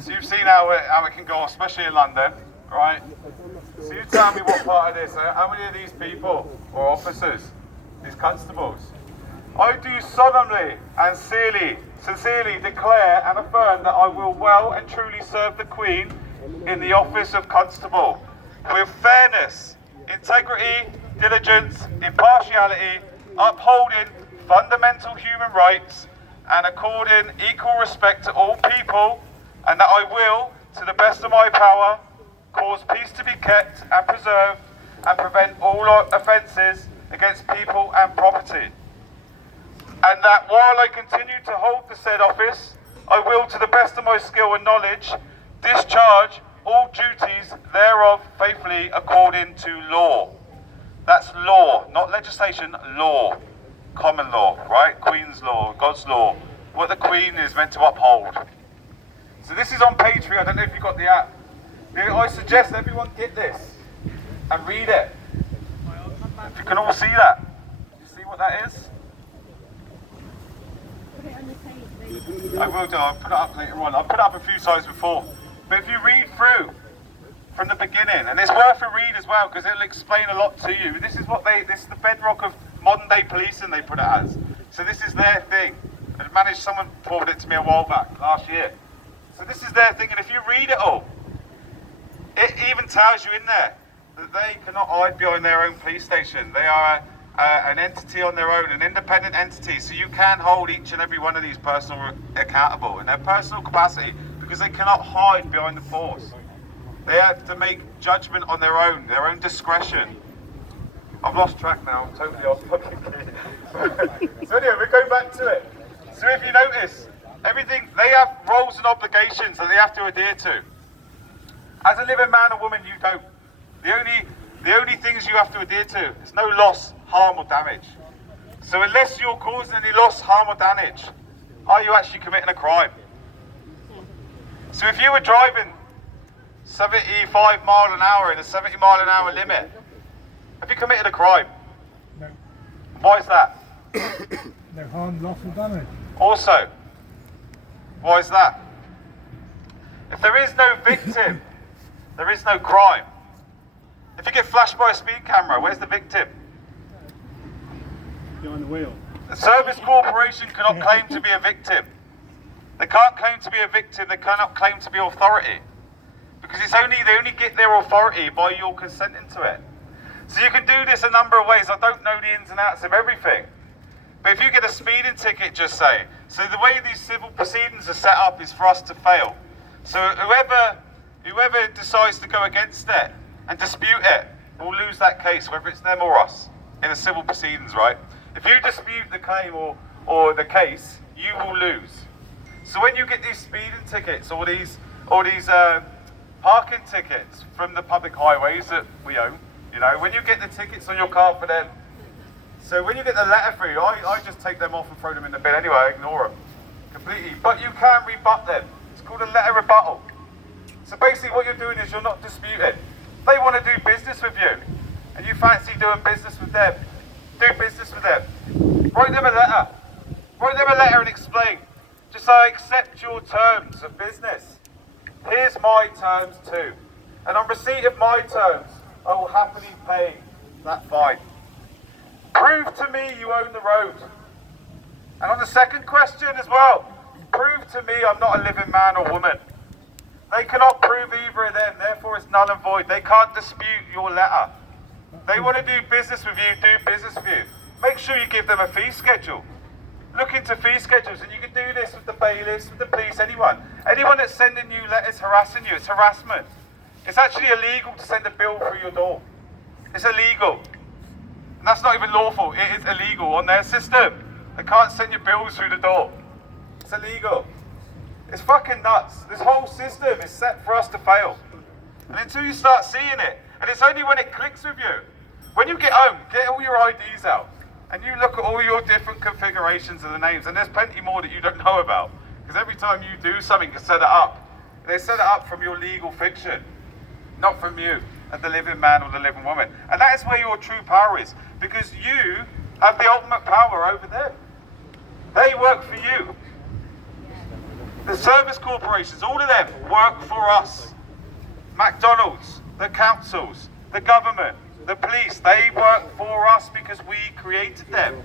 So you've seen how it can go, especially in London, right? So you tell me what part of this, how many of these people, or officers, these constables, I do solemnly and sincerely declare and affirm that I will well and truly serve the Queen in the office of constable, with fairness, integrity, diligence, impartiality, upholding fundamental human rights, and according equal respect to all people, and that I will, to the best of my power, cause peace to be kept and preserved, and prevent all offences against people and property. And that while I continue to hold the said office, I will, to the best of my skill and knowledge, discharge all duties thereof faithfully according to law. That's law, not legislation, law. Common law, right? Queen's law, God's law. What the Queen is meant to uphold. So this is on page 3. I don't know if you got the app. I suggest everyone get this and read it. If you can all see that. You see what that is? I will do. I'll put it up later on. I've put it up a few times before. But if you read through from the beginning, and it's worth a read as well because it'll explain a lot to you. This is the bedrock of modern day policing, they put it as. So this is their thing. Someone forwarded it to me a while back, last year. So this is their thing, and if you read it all, it even tells you in there that they cannot hide behind their own police station. They are an entity on their own, an independent entity, so you can hold each and every one of these personnel accountable in their personal capacity because they cannot hide behind the force. They have to make judgment on their own discretion. I've lost track now, I'm totally off fucking key. So anyway, we're going back to it. So if you notice, everything, they have roles and obligations that they have to adhere to. As a living man or woman, you don't. The only things you have to adhere to is no loss, harm or damage. So unless you're causing any loss, harm or damage, are you actually committing a crime? So if you were driving 75 mile an hour in a 70 mile an hour limit, have you committed a crime? No. Why is that? No harm, loss or damage. Also, why is that? If there is no victim, there is no crime. If you get flashed by a speed camera, where's the victim? Behind the wheel. The Service Corporation cannot claim to be a victim. They can't claim to be a victim, they cannot claim to be authority. Because they only get their authority by your consenting to it. So you can do this a number of ways. I don't know the ins and outs of everything. But if you get a speeding ticket, just say. So the way these civil proceedings are set up is for us to fail. So whoever decides to go against it and dispute it will lose that case, whether it's them or us, in the civil proceedings, right? If you dispute the claim or the case, you will lose. So when you get these speeding tickets or these parking tickets from the public highways that we own, when you get the tickets on your car for them, so when you get the letter through, I just take them off and throw them in the bin anyway, I ignore them completely. But you can rebut them. It's called a letter rebuttal. So basically what you're doing is you're not disputing. They want to do business with you, and you fancy doing business with them. Do business with them. Write them a letter. Write them a letter and explain. Just say, I accept your terms of business. Here's my terms too. And on receipt of my terms, I will happily pay that fine. Prove to me you own the road. And on the second question as well, prove to me I'm not a living man or woman. They cannot prove either of them, therefore it's null and void. They can't dispute your letter. They want to do business with you, do business with you. Make sure you give them a fee schedule. Look into fee schedules, and you can do this with the bailiffs, with the police, anyone. Anyone that's sending you letters harassing you, it's harassment. It's actually illegal to send a bill through your door. It's illegal. And that's not even lawful, it is illegal on their system. They can't send your bills through the door. It's illegal. It's fucking nuts. This whole system is set for us to fail. And until you start seeing it, and it's only when it clicks with you. When you get home, get all your IDs out, and you look at all your different configurations of the names, and there's plenty more that you don't know about. Because every time you do something to set it up, they set it up from your legal fiction, not from you, as the living man or the living woman. And that is where your true power is, because you have the ultimate power over them. They work for you. The service corporations, all of them work for us. McDonald's, the councils, the government, the police, they work for us because we created them.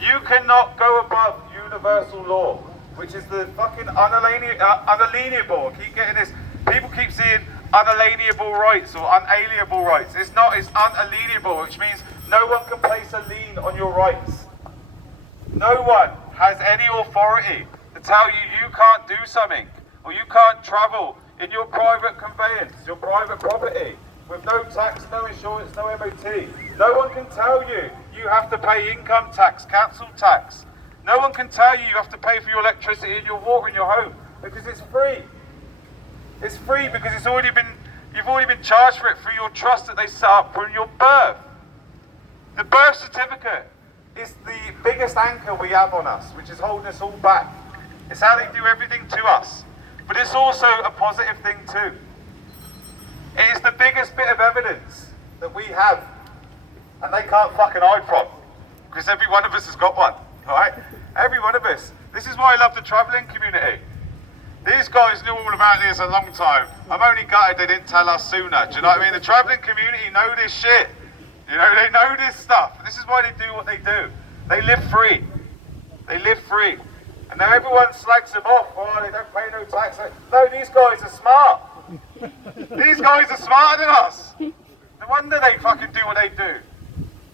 You cannot go above universal law, which is the fucking unalienable. I keep getting this. People keep saying unalienable rights or unalienable rights. It's not, it's unalienable, which means no one can place a lien on your rights. No one has any authority to tell you you can't do something or you can't travel in your private conveyance, your private property, with no tax, no insurance, no MOT. No one can tell you you have to pay income tax, council tax. No one can tell you you have to pay for your electricity and your water in your home because it's free. It's free because you've already been charged for it through your trust that they set up from your birth. The birth certificate is the biggest anchor we have on us, which is holding us all back. It's how they do everything to us. But it's also a positive thing too. It is the biggest bit of evidence that we have, and they can't fucking hide from, because every one of us has got one, alright? Every one of us. This is why I love the travelling community. These guys knew all about this a long time. I'm only gutted they didn't tell us sooner, do you know what I mean? The travelling community know this shit. You know, they know this stuff. This is why they do what they do. They live free. They live free. And now everyone slags them off. Oh, they don't pay no tax. No, these guys are smart. These guys are smarter than us. No wonder they fucking do what they do.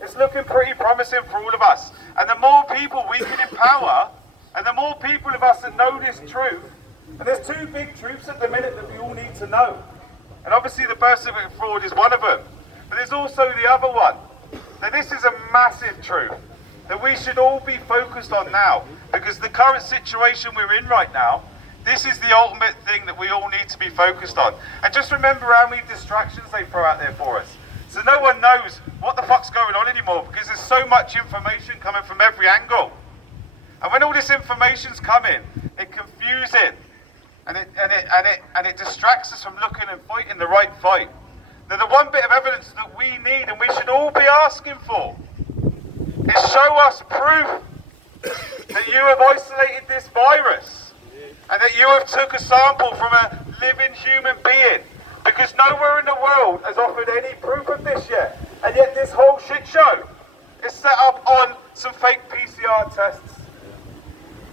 It's looking pretty promising for all of us. And the more people we can empower, and the more people of us that know this truth, and there's two big truths at the minute that we all need to know. And obviously the birth certificate fraud is one of them. But there's also the other one. Now this is a massive truth that we should all be focused on now, because the current situation we're in right now, this is the ultimate thing that we all need to be focused on. And just remember how many distractions they throw out there for us. So no one knows what the fuck's going on anymore, because there's so much information coming from every angle. And when all this information's coming, it confuses and it distracts us from looking and fighting the right fight. Now the one bit of evidence that we need and we should all be asking for is show us proof that you have isolated this virus and that you have took a sample from a living human being, because nowhere in the world has offered any proof of this yet, and yet this whole shit show is set up on some fake PCR tests.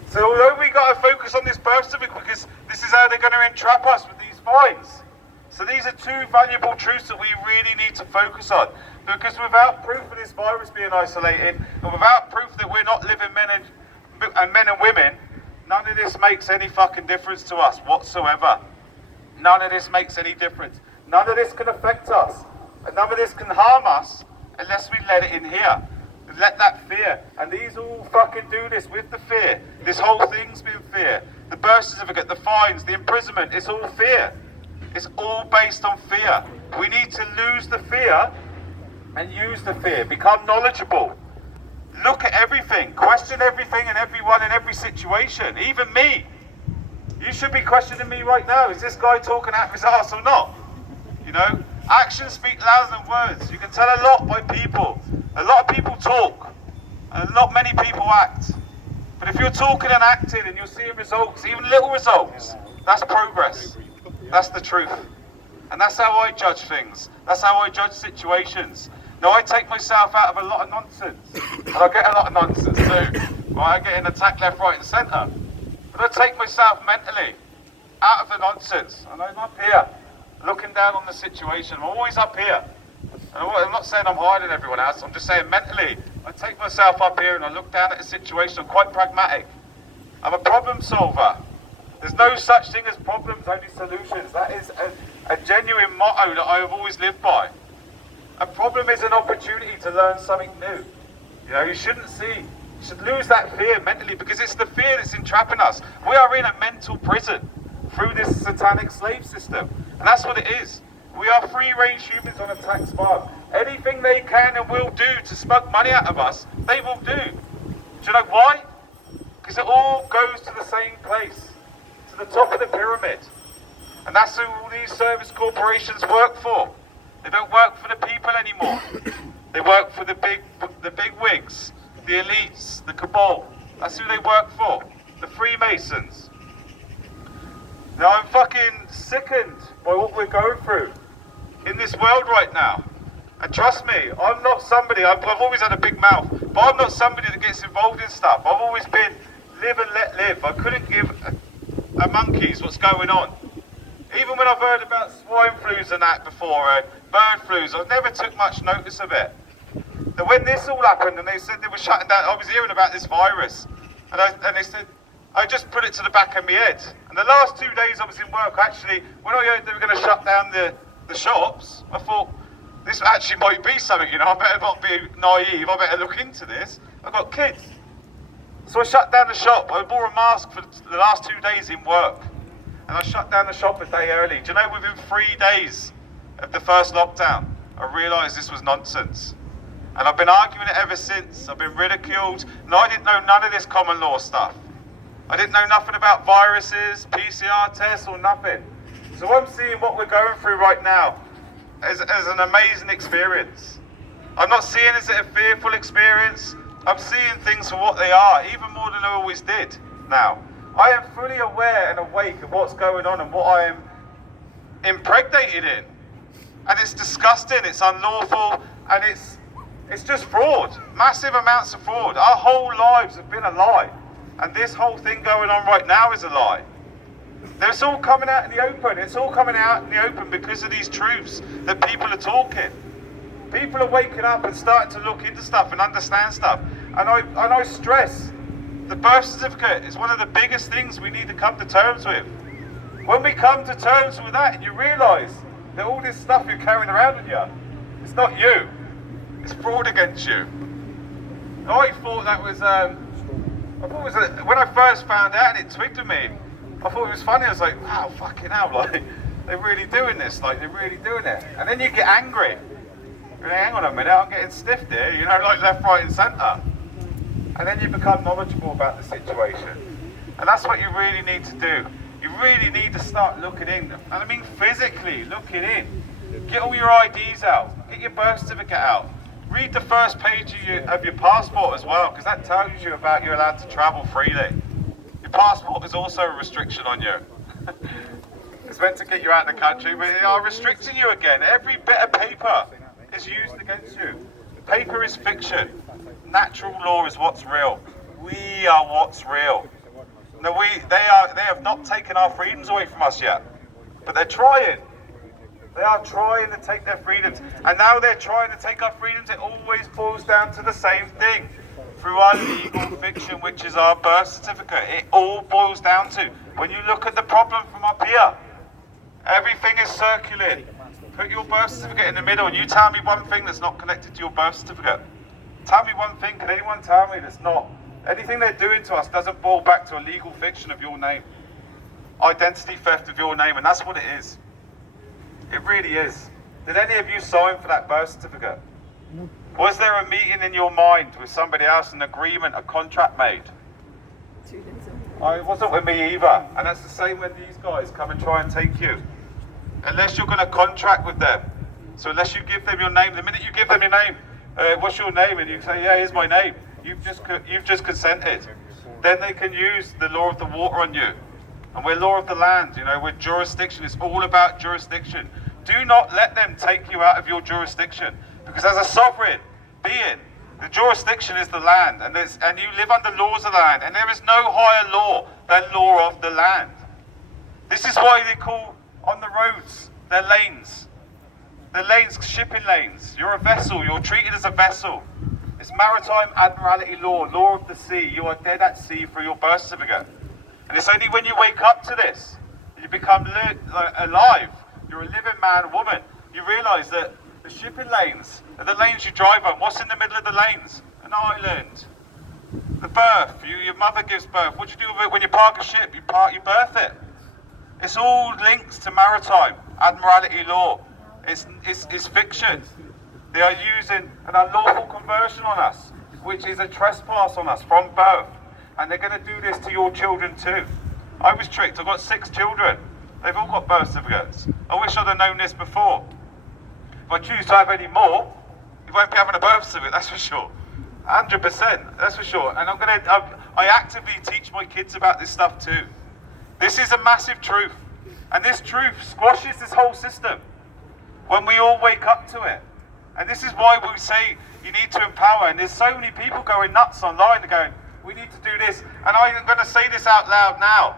So although we got to focus on this birth certificate because this is how they're going to entrap us with these fines. So these are two valuable truths that we really need to focus on, because without proof of this virus being isolated, and without proof that we're not living men and women, none of this makes any fucking difference to us whatsoever. None of this makes any difference. None of this can affect us, and none of this can harm us unless we let it in here. Let that fear, and these all fucking do this with the fear. This whole thing's been fear. The birth certificate, the fines, the imprisonment, it's all fear. It's all based on fear. We need to lose the fear and use the fear. Become knowledgeable. Look at everything. Question everything and everyone in every situation. Even me. You should be questioning me right now. Is this guy talking out of his arse or not? You know? Actions speak louder than words. You can tell a lot by people. A lot of people talk, and not many people act. But if you're talking and acting and you're seeing results, even little results, that's progress. That's the truth. And that's how I judge things. That's how I judge situations. Now, I take myself out of a lot of nonsense. And I get a lot of nonsense too. Well, I get attacked left, right and centre. But I take myself mentally out of the nonsense. And I'm up here, looking down on the situation. I'm always up here. I'm not saying I'm hiding everyone else, I'm just saying mentally, I take myself up here and I look down at the situation. I'm quite pragmatic. I'm a problem solver. There's no such thing as problems, only solutions. That is a genuine motto that I have always lived by. A problem is an opportunity to learn something new. You know, you should lose that fear mentally, because it's the fear that's entrapping us. We are in a mental prison through this satanic slave system, and that's what it is. We are free-range humans on a tax farm. Anything they can and will do to smuggle money out of us, they will do. Do you know why? Because it all goes to the same place, to the top of the pyramid. And that's who all these service corporations work for. They don't work for the people anymore. They work for the big wigs, the elites, the cabal. That's who they work for. The Freemasons. Now I'm fucking sickened by what we're going through in this world right now. And trust me, I'm not somebody, I've always had a big mouth, but I'm not somebody that gets involved in stuff. I've always been live and let live. I couldn't give a monkey's what's going on. Even when I've heard about swine flus and that before, bird flus, I never took much notice of it. Then when this all happened and they said they were shutting down, I was hearing about this virus, and they said, I just put it to the back of my head. And the last 2 days I was in work, actually, when I heard they were going to shut down the shops, I thought, this actually might be something, you know, I better not be naive, I better look into this. I've got kids. So I shut down the shop. I wore a mask for the last 2 days in work. And I shut down the shop a day early. Do you know, within 3 days of the first lockdown, I realised this was nonsense. And I've been arguing it ever since. I've been ridiculed. And I didn't know none of this common law stuff. I didn't know nothing about viruses, PCR tests, or nothing. So I'm seeing what we're going through right now as an amazing experience. I'm not seeing it as a fearful experience. I'm seeing things for what they are, even more than I always did now. I am fully aware and awake of what's going on and what I am impregnated in. And it's disgusting, it's unlawful, and it's just fraud. Massive amounts of fraud. Our whole lives have been a lie. And this whole thing going on right now is a lie. It's all coming out in the open. It's all coming out in the open because of these truths that people are talking. People are waking up and starting to look into stuff and understand stuff. And I stress, the birth certificate is one of the biggest things we need to come to terms with. When we come to terms with that and you realise that all this stuff you're carrying around with you, it's not you. It's fraud against you. I thought that was, when I first found out and it twigged with me, I thought it was funny. I was like, wow, fucking hell, like, they're really doing this, like, they're really doing it. And then you get angry. You're like, hang on a minute, I'm getting stiffed here, you know, like left, right and centre. And then you become knowledgeable about the situation. And that's what you really need to do. You really need to start looking in. And I mean physically, looking in. Get all your IDs out. Get your birth certificate out. Read the first page of your passport as well, because that tells you about you're allowed to travel freely. Your passport is also a restriction on you. It's meant to get you out of the country, but they are restricting you again. Every bit of paper is used against you. Paper is fiction. Natural law is what's real. We are what's real. Now they have not taken our freedoms away from us yet, but they're trying. They are trying to take their freedoms, and now they're trying to take our freedoms. It always boils down to the same thing. Through our legal fiction, which is our birth certificate. It all boils down to, when you look at the problem from up here, everything is circulating. Put your birth certificate in the middle and you tell me one thing that's not connected to your birth certificate. Tell me one thing, can anyone tell me that's not? Anything they're doing to us doesn't boil back to a legal fiction of your name. Identity theft of your name, and that's what it is. It really is. Did any of you sign for that birth certificate? Nope. Was there a meeting in your mind with somebody else, an agreement, a contract made? 2 days ago. It wasn't with me either. And that's the same when these guys come and try and take you. Unless you're going to contract with them. So unless you give them your name, the minute you give them your name, what's your name? And you say, yeah, here's my name. You've just consented. Then they can use the law of the water on you. And we're law of the land, you know, we're jurisdiction. It's all about jurisdiction. Do not let them take you out of your jurisdiction. Because as a sovereign being, the jurisdiction is the land, and you live under laws of the land, and there is no higher law than law of the land. This is why they call on the roads, they're lanes. They're lanes, shipping lanes. You're a vessel, you're treated as a vessel. It's maritime admiralty law, law of the sea. You are dead at sea through your birth certificate. And it's only when you wake up to this, you become alive, you're a living man or woman, you realise that the shipping lanes are the lanes you drive on. What's in the middle of the lanes? An island. The birth. Your mother gives birth. What do you do with it when you park a ship? You birth it. It's all links to maritime admiralty law. It's fiction. They are using an unlawful conversion on us, which is a trespass on us from birth. And they're going to do this to your children too. I was tricked. I've got 6 children. They've all got birth certificates. I wish I'd have known this before. If I choose to have any more, you won't be having a birth certificate, that's for sure. 100%, that's for sure. And I actively teach my kids about this stuff too. This is a massive truth. And this truth squashes this whole system when we all wake up to it. And this is why we say you need to empower. And there's so many people going nuts online going, we need to do this. And I'm going to say this out loud now.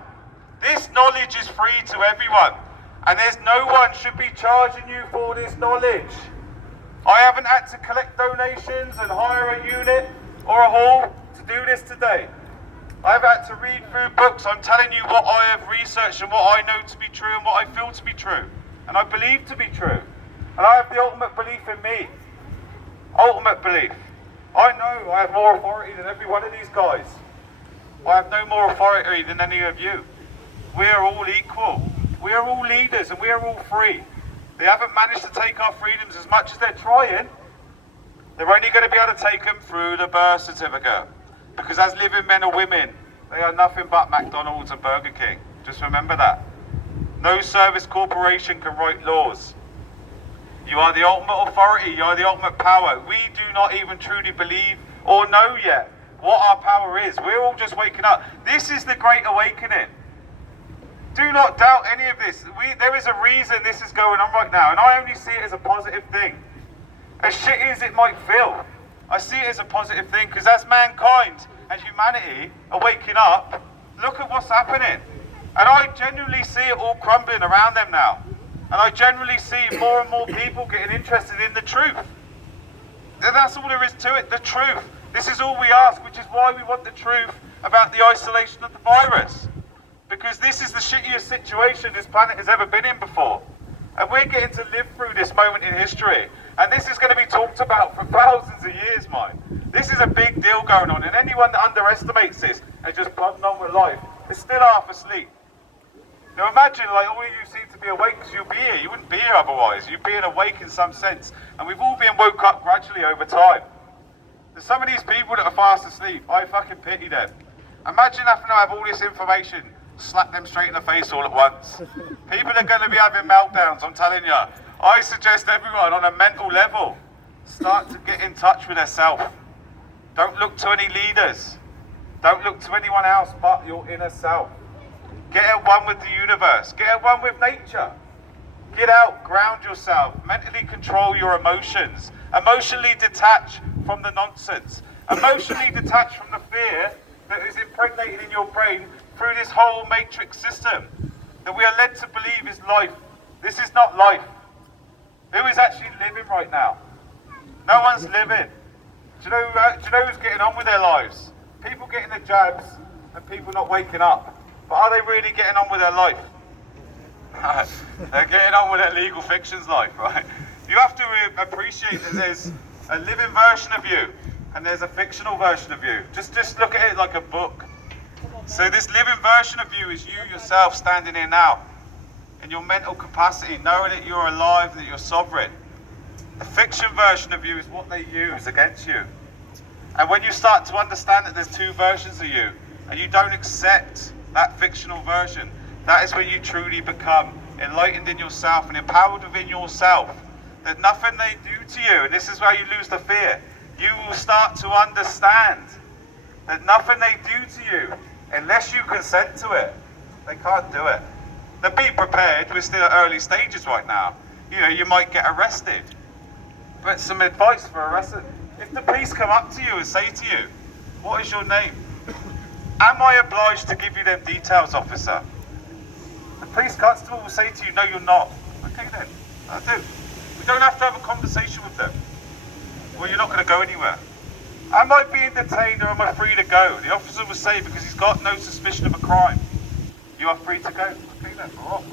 This knowledge is free to everyone. And there's no one should be charging you for this knowledge. I haven't had to collect donations and hire a unit or a hall to do this today. I've had to read through books. I'm telling you what I have researched and what I know to be true and what I feel to be true. And I believe to be true. And I have the ultimate belief in me. Ultimate belief. I know I have more authority than every one of these guys. I have no more authority than any of you. We are all equal. We are all leaders and we are all free. They haven't managed to take our freedoms as much as they're trying. They're only going to be able to take them through the birth certificate. Because as living men or women, they are nothing but McDonald's and Burger King. Just remember that. No service corporation can write laws. You are the ultimate authority, you are the ultimate power. We do not even truly believe or know yet what our power is. We're all just waking up. This is the Great Awakening. Do not doubt any of this. There is a reason this is going on right now, and I only see it as a positive thing. As shitty as it might feel, I see it as a positive thing, because as mankind and humanity are waking up, look at what's happening. And I genuinely see it all crumbling around them now. And I generally see more and more people getting interested in the truth. And that's all there is to it, the truth. This is all we ask, which is why we want the truth about the isolation of the virus. Because this is the shittiest situation this planet has ever been in before. And we're getting to live through this moment in history. And this is going to be talked about for thousands of years, mate. This is a big deal going on. And anyone that underestimates this and just plodding on with life is still half asleep. Now imagine, like, all of you seem to be awake because you'll be here. You wouldn't be here otherwise. You'd be awake in some sense. And we've all been woke up gradually over time. There's some of these people that are fast asleep. I fucking pity them. Imagine having to have all this information, slap them straight in the face all at once. People are going to be having meltdowns, I'm telling you. I suggest everyone on a mental level start to get in touch with themselves. Don't look to any leaders. Don't look to anyone else but your inner self. Get at one with the universe. Get at one with nature. Get out, ground yourself. Mentally control your emotions. Emotionally detach from the nonsense. Emotionally detach from the fear that is impregnated in your brain through this whole matrix system that we are led to believe is life. This is not life. Who is actually living right now? No one's living. Do you know who's getting on with their lives? People getting the jabs and people not waking up. But are they really getting on with their life? They're getting on with their legal fiction's life, right? You have to appreciate that there's a living version of you and there's a fictional version of you. Just look at it like a book. So this living version of you is you yourself standing here now in your mental capacity, knowing that you're alive, that you're sovereign. The fiction version of you is what they use against you. And when you start to understand that there's two versions of you and you don't accept that fictional version, that is when you truly become enlightened in yourself and empowered within yourself, that nothing they do to you, and this is where you lose the fear, you will start to understand that nothing they do to you, unless you consent to it, they can't do it. Now be prepared, we're still at early stages right now. You know, you might get arrested. But some advice for arresting. If the police come up to you and say to you, what is your name? Am I obliged to give you them details, officer? The police constable will say to you, no, you're not. Okay then, I do. We don't have to have a conversation with them. Well, you're not going to go anywhere. Am I being detained or am I free to go? The officer will say, because he's got no suspicion of a crime, you are free to go. Okay then, we're off.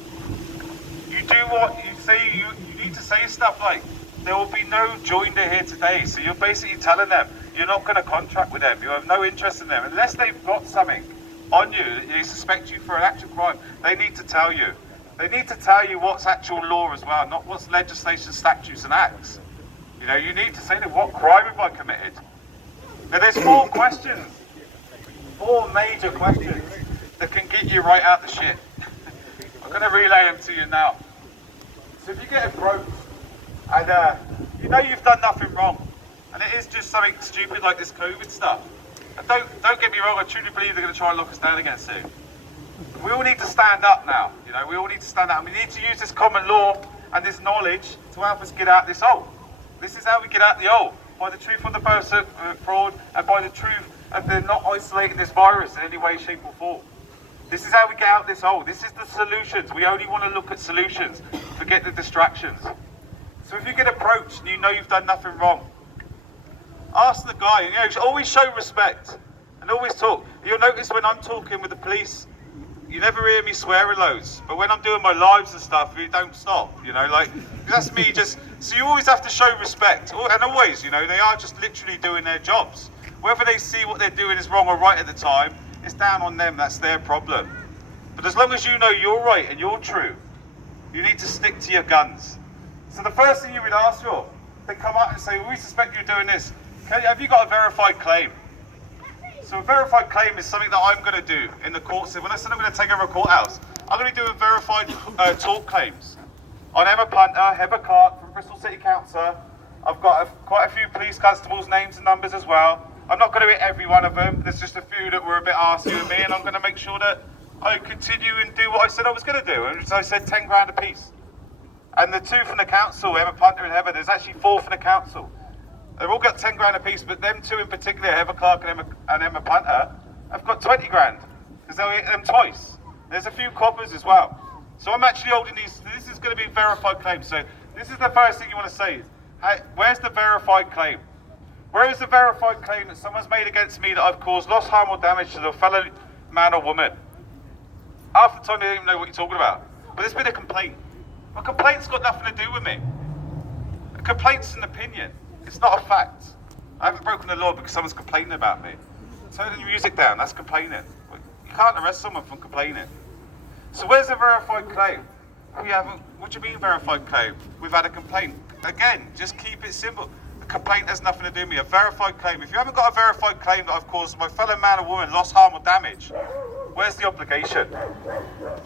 You do what you say, you need to say stuff like, there will be no joinder here today. So you're basically telling them, you're not going to contract with them. You have no interest in them. Unless they've got something on you that they suspect you for an actual crime, they need to tell you. They need to tell you what's actual law as well, not what's legislation, statutes and acts. You know, you need to say to them, what crime have I committed? Now there's 4 questions, 4 major questions that can get you right out the shit. I'm going to relay them to you now. So if you get approached and you know you've done nothing wrong, and it is just something stupid like this COVID stuff, and don't get me wrong, I truly believe they're going to try and lock us down again soon. We all need to stand up now. You know, we all need to stand up. And we need to use this common law and this knowledge to help us get out this hole. This is how we get out the hole, by the truth of the birth fraud and by the truth of the not isolating this virus in any way, shape or form. This is how we get out this hole. This is the solutions. We only want to look at solutions, forget the distractions. So if you get approached and you know you've done nothing wrong, ask the guy, you know, always show respect and always talk. You'll notice when I'm talking with the police, you never hear me swearing loads, but when I'm doing my lives and stuff, you don't stop, you know, like, that's me just, so you always have to show respect, and always, you know, they are just literally doing their jobs. Whether they see what they're doing is wrong or right at the time, it's down on them, that's their problem. But as long as you know you're right and you're true, you need to stick to your guns. So the first thing you would ask for, they come out and say, well, we suspect you're doing this. Have you got a verified claim? So a verified claim is something that I'm going to do in the courts. When I said I'm going to take over a courthouse, I'm going to do a verified tort claims on Emma Punter, Heather Clark from Bristol City Council. I've got quite a few police constables' names and numbers as well. I'm not going to hit every one of them. There's just a few that were a bit arsey with me, and I'm going to make sure that I continue and do what I said I was going to do. And I said 10 grand a piece. And the two from the council, Emma Punter and Heather, there's actually 4 from the council. They've all got 10 grand a piece, but them two in particular, Heather Clark and Emma Punter, have got 20 grand, because they'll hit them twice. There's a few coppers as well. So I'm actually holding these, this is going to be verified claims. So this is the first thing you want to say. Hey, where's the verified claim? Where is the verified claim that someone's made against me that I've caused loss, harm or damage to the fellow man or woman? Half the time they don't even know what you're talking about. But there's been a complaint. A complaint's got nothing to do with me. A complaint's an opinion. It's not a fact. I haven't broken the law because someone's complaining about me. Turning your music down, that's complaining. You can't arrest someone from complaining. So where's the verified claim? We haven't, what do you mean verified claim? We've had a complaint. Again, just keep it simple. A complaint has nothing to do with me. A verified claim. If you haven't got a verified claim that I've caused my fellow man or woman loss, harm or damage, where's the obligation?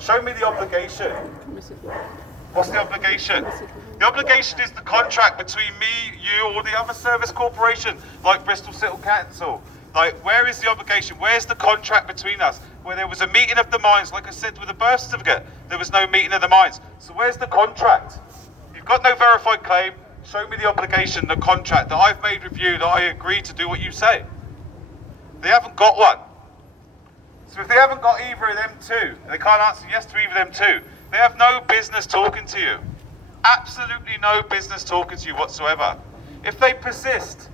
Show me the obligation. What's the obligation? The obligation is the contract between me, you, or the other service corporation, like Bristol City Council. Like, where is the obligation? Where's the contract between us? Where there was a meeting of the minds, like I said with the birth certificate, there was no meeting of the minds. So where's the contract? You've got no verified claim. Show me the obligation, the contract that I've made with you, that I agree to do what you say. They haven't got one. So if they haven't got either of them two, they can't answer yes to either of them two, they have no business talking to you. Absolutely no business talking to you whatsoever. If they persist,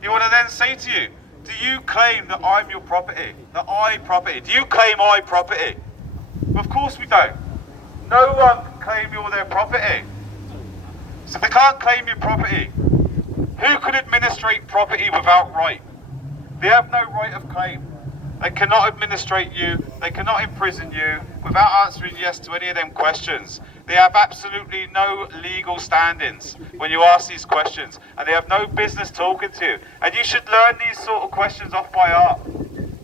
you want to then say to you, do you claim that I'm your property? That I property? Do you claim I property? Of course we don't. No one can claim you're their property. So if they can't claim your property, who can administrate property without right? They have no right of claim. They cannot administrate you, they cannot imprison you without answering yes to any of them questions. They have absolutely no legal standings when you ask these questions, and they have no business talking to you. And you should learn these sort of questions off by heart.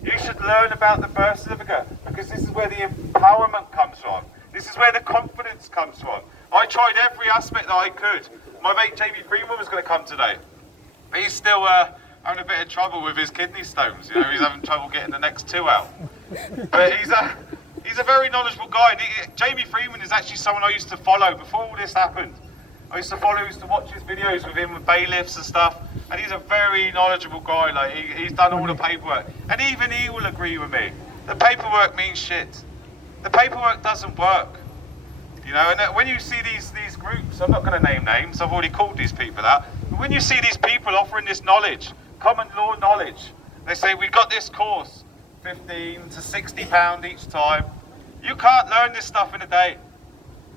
You should learn about the birth certificate, because this is where the empowerment comes from. This is where the confidence comes from. I tried every aspect that I could. My mate Jamie Freeman was going to come today, but he's still having a bit of trouble with his kidney stones. You know, he's having trouble getting the next 2 out. But he's a very knowledgeable guy. And Jamie Freeman is actually someone I used to follow before all this happened. I used to watch his videos with him with bailiffs and stuff. And he's a very knowledgeable guy. Like he's done all the paperwork, and even he will agree with me. The paperwork means shit. The paperwork doesn't work. You know, and when you see these groups, I'm not going to name names. I've already called these people out. But when you see these people offering this knowledge, common law knowledge, they say we've got this course, £15 to £60 each time. You can't learn this stuff in a day.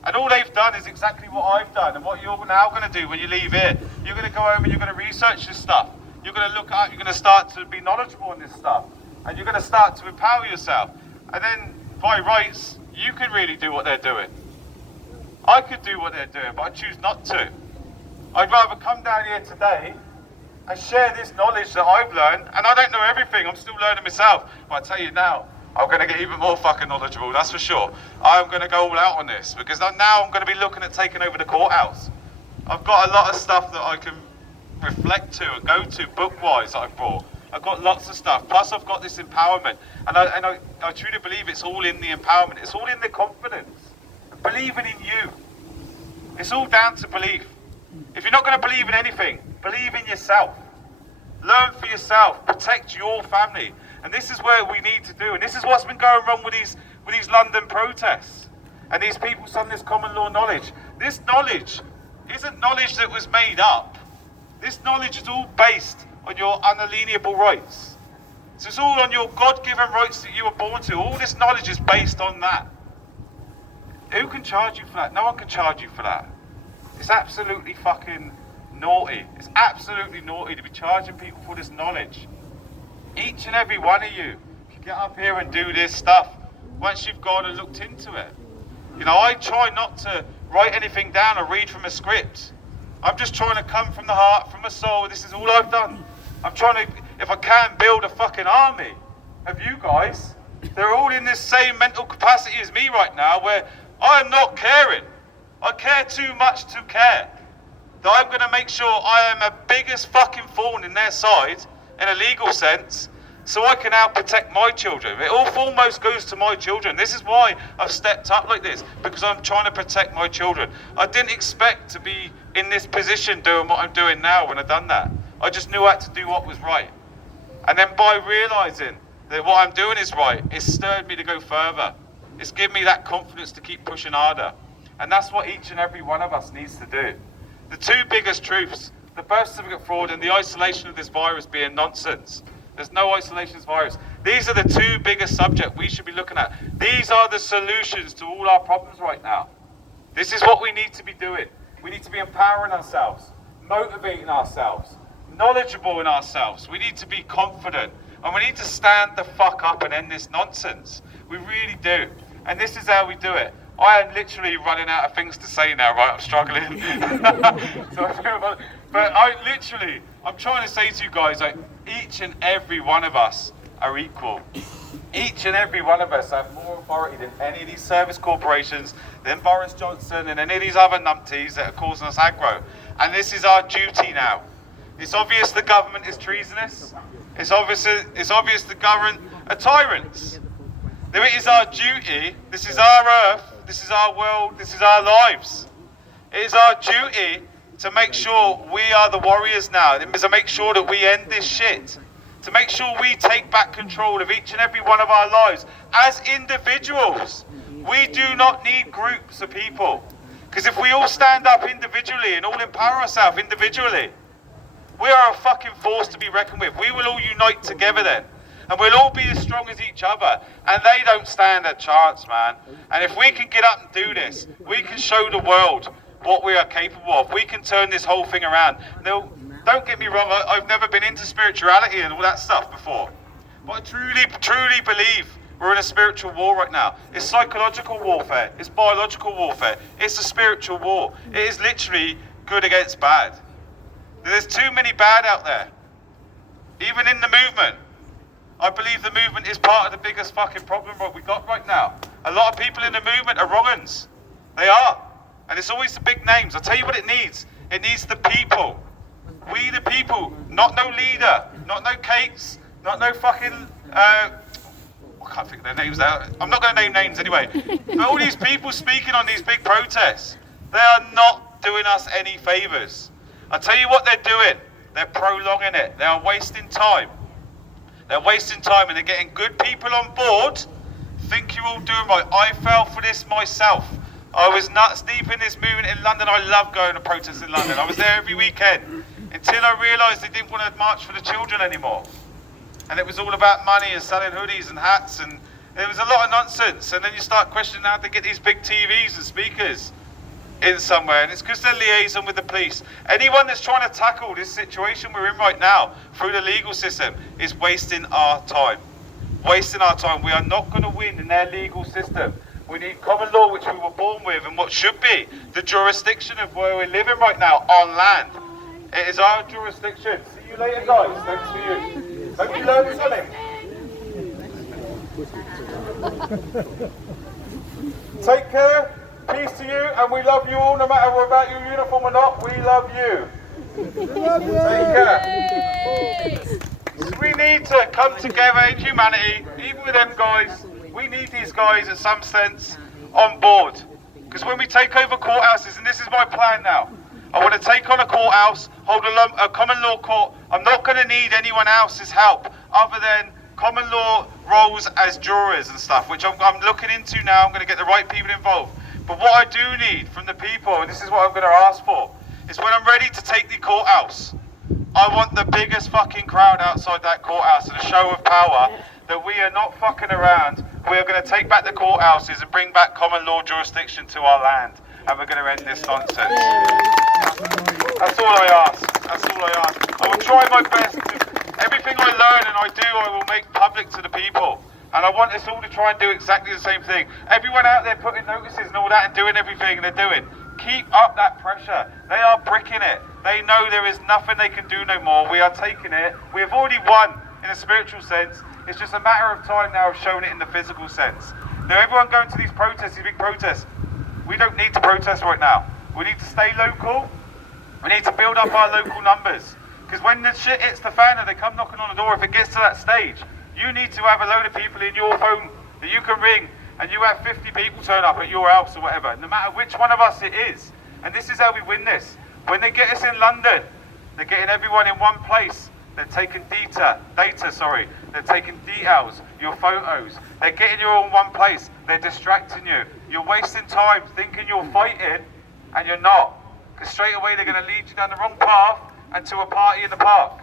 And all they've done is exactly what I've done, and what you're now going to do when you leave here. You're going to go home and you're going to research this stuff. You're going to look at, you're going to start to be knowledgeable in this stuff, and you're going to start to empower yourself. And then, by rights, you can really do what they're doing. I could do what they're doing, but I choose not to. I'd rather come down here today and share this knowledge that I've learned, and I don't know everything, I'm still learning myself, but I tell you now, I'm going to get even more fucking knowledgeable, that's for sure. I'm going to go all out on this, because now I'm going to be looking at taking over the courthouse. I've got a lot of stuff that I can reflect to and go to book-wise that I've brought. I've got lots of stuff. Plus I've got this empowerment. And I truly believe it's all in the empowerment. It's all in the confidence. Believing in you. It's all down to belief. If you're not going to believe in anything, believe in yourself. Learn for yourself. Protect your family. And this is where we need to do. And this is what's been going wrong with these London protests. And these people some this common law knowledge. This knowledge isn't knowledge that was made up. This knowledge is all based on your unalienable rights. So it's all on your God-given rights that you were born to. All this knowledge is based on that. Who can charge you for that? No one can charge you for that. It's absolutely fucking naughty. It's absolutely naughty to be charging people for this knowledge. Each and every one of you can get up here and do this stuff once you've gone and looked into it. You know, I try not to write anything down or read from a script. I'm just trying to come from the heart, from the soul. This is all I've done. I'm trying to, if I can, build a fucking army of you guys. They're all in this same mental capacity as me right now, where I am not caring. I care too much to care. That I'm going to make sure I am a biggest fucking thorn in their side, in a legal sense, so I can now protect my children. It all foremost goes to my children. This is why I've stepped up like this, because I'm trying to protect my children. I didn't expect to be in this position doing what I'm doing now when I've done that. I just knew I had to do what was right. And then by realising that what I'm doing is right, it's stirred me to go further. It's given me that confidence to keep pushing harder. And that's what each and every one of us needs to do. The two biggest truths, the birth certificate fraud and the isolation of this virus being nonsense. There's no isolation of this virus. These are the two biggest subjects we should be looking at. These are the solutions to all our problems right now. This is what we need to be doing. We need to be empowering ourselves, motivating ourselves, knowledgeable in ourselves. We need to be confident. And we need to stand the fuck up and end this nonsense. We really do. And this is how we do it. I am literally running out of things to say now, right? I'm struggling. But I'm trying to say to you guys, like, each and every one of us are equal. Each and every one of us have more authority than any of these service corporations, than Boris Johnson and any of these other numpties that are causing us aggro. And this is our duty now. It's obvious the government is treasonous. It's obvious the government are tyrants. It is our duty. This is our earth. This is our world. This is our lives. It is our duty to make sure we are the warriors now. It is to make sure that we end this shit. To make sure we take back control of each and every one of our lives as individuals. We do not need groups of people. Because if we all stand up individually and all empower ourselves individually, we are a fucking force to be reckoned with. We will all unite together then. And we'll all be as strong as each other. And they don't stand a chance, man. And if we can get up and do this, we can show the world what we are capable of. We can turn this whole thing around. Now, don't get me wrong, I've never been into spirituality and all that stuff before. But I truly believe we're in a spiritual war right now. It's psychological warfare. It's biological warfare. It's a spiritual war. It is literally good against bad. There's too many bad out there. Even in the movement. I believe the movement is part of the biggest fucking problem we got right now. A lot of people in the movement are wrong-uns. They are. And it's always the big names. I'll tell you what it needs. It needs the people. We the people. Not no leader. Not no cakes. Not no fucking... I can't think of their names now. I'm not going to name names anyway. But all these people speaking on these big protests, they are not doing us any favours. I'll tell you what they're doing. They're prolonging it. They are wasting time. They're wasting time and they're getting good people on board. Think you're all doing right. I fell for this myself. I was nuts deep in this movement in London. I love going to protests in London. I was there every weekend until I realised they didn't want to march for the children anymore. And it was all about money and selling hoodies and hats, and there was a lot of nonsense. And then you start questioning how to get these big TVs and speakers in somewhere, and it's because they're liaison with the police. Anyone that's trying to tackle this situation we're in right now through the legal system is wasting our time. Wasting our time. We are not going to win in their legal system. We need common law, which we were born with, and what should be the jurisdiction of where we're living right now, on land. It is our jurisdiction. See you later, guys. Thanks for you. Hope you learned something. Take care. Peace to you, and we love you all, no matter about your uniform or not. We love you. Take care. we need to come together in humanity, even with them guys. We need these guys, in some sense, on board. Because when we take over courthouses, and this is my plan now, I want to take on a courthouse, hold a common law court. I'm not going to need anyone else's help other than common law roles as jurors and stuff, which I'm looking into now. I'm going to get the right people involved. But what I do need from the people, and this is what I'm going to ask for, is when I'm ready to take the courthouse, I want the biggest fucking crowd outside that courthouse and a show of power that we are not fucking around. We are going to take back the courthouses and bring back common law jurisdiction to our land. And we're going to end this nonsense. That's all I ask. That's all I ask. I will try my best. Everything I learn and I do, I will make public to the people. And I want us all to try and do exactly the same thing. Everyone out there putting notices and all that and doing everything they're doing, keep up that pressure. They are bricking it. They know there is nothing they can do no more. We are taking it. We have already won in a spiritual sense. It's just a matter of time now of showing it in the physical sense. Now everyone going to these protests, these big protests, we don't need to protest right now. We need to stay local. We need to build up our local numbers. Because when the shit hits the fan and they come knocking on the door, if it gets to that stage, you need to have a load of people in your phone that you can ring and you have 50 people turn up at your house or whatever, no matter which one of us it is. And this is how we win this. When they get us in London, they're getting everyone in one place. They're taking data, they're taking details, your photos. They're getting you all in one place. They're distracting you. You're wasting time thinking you're fighting and you're not. Because straight away they're going to lead you down the wrong path and to a party in the park.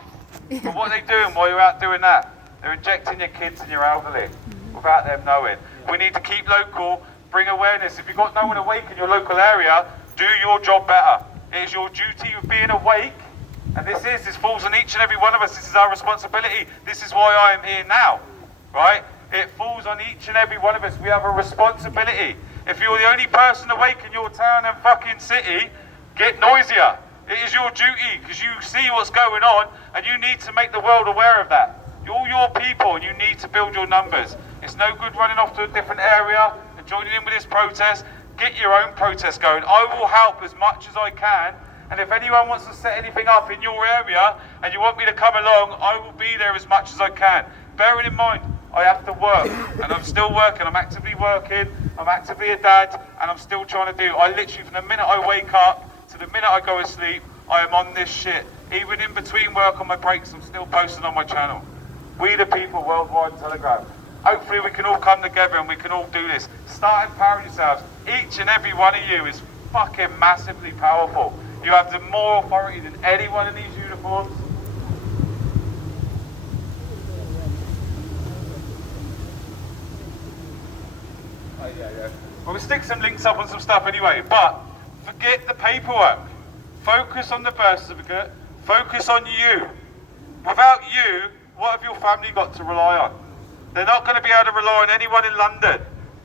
But what are they doing while you're out doing that? They're injecting your kids and your elderly without them knowing. We need to keep local, bring awareness. If you've got no one awake in your local area, do your job better. It is your duty of being awake. And this falls on each and every one of us. This is our responsibility. This is why I am here now, right? It falls on each and every one of us. We have a responsibility. If you're the only person awake in your town and fucking city, get noisier. It is your duty because you see what's going on and you need to make the world aware of that. You're all your people and you need to build your numbers. It's no good running off to a different area and joining in with this protest. Get your own protest going. I will help as much as I can. And if anyone wants to set anything up in your area and you want me to come along, I will be there as much as I can. Bearing in mind, I have to work and I'm still working. I'm actively working. I'm actively a dad and I'm still trying to do. I literally, from the minute I wake up to the minute I go to sleep, I am on this shit. Even in between work on my breaks, I'm still posting on my channel. We the people, Worldwide Telegram. Hopefully we can all come together and we can all do this. Start empowering yourselves. Each and every one of you is fucking massively powerful. You have the more authority than anyone in these uniforms. Well, we'll stick some links up on some stuff anyway, but forget the paperwork. Focus on the birth certificate. Focus on you. Without you, what have your family got to rely on? They're not going to be able to rely on anyone in London.